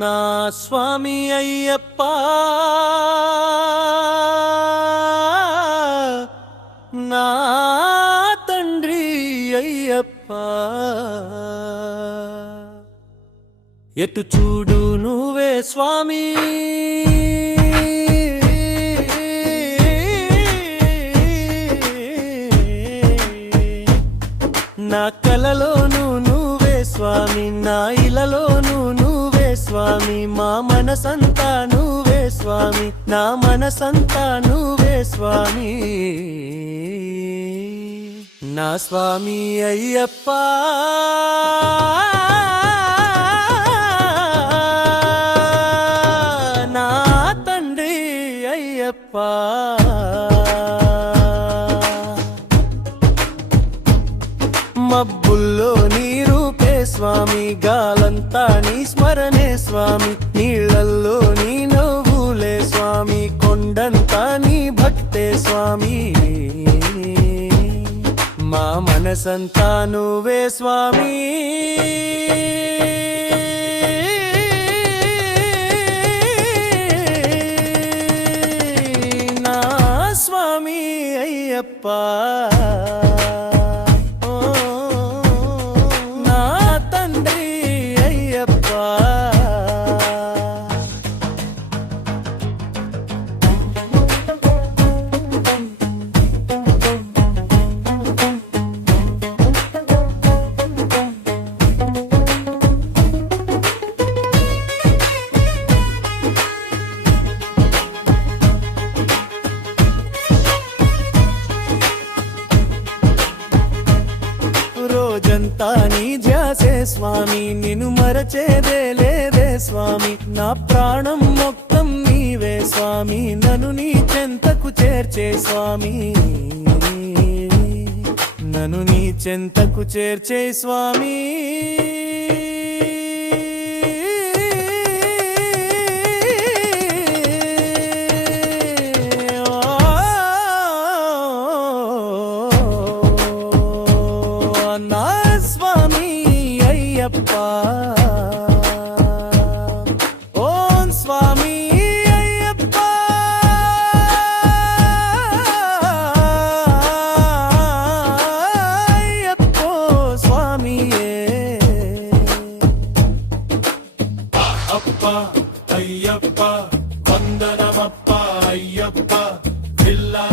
నా స్వామి అయ్యప్ప నా తండ్రి అయ్యప్ప ఎటు చూడు నువ్వే స్వామి నా కలలోను నువ్వే స్వామి నా ఇలలోను నువ్వే స్వామి మా మనసంతా నువ్వే స్వామి నా మనసంతా నువ్వే స్వామి నా స్వామి అయ్యప్ప నా తండ్రి అయ్యప్ప మబ్బుల్లో నీ రూపే స్వామి గాలంతా నీ స్మరణే స్వామి నీళ్ళల్లో నీ నవ్వులే స్వామి కొండంతా నీ భక్తే స్వామి మా మనసంతా నువ్వే స్వామి నా స్వామి అయ్యప్ప రోజంతా నీ ధ్యాసే స్వామి నిన్ను మరచేదే లేదే స్వామి నా ప్రాణం మొత్తం నీవే స్వామి నన్ను నీ చెంతకు చేర్చే స్వామి నన్ను నీ చెంతకు చేర్చే స్వామి నా స్వామి అయ్యప్ప ఓం స్వామి అయ్యప్ప అయ్యప్ప స్వామియే అప్ప అయ్యప్ప వందనమప్ప అయ్యప్ప జిల్లా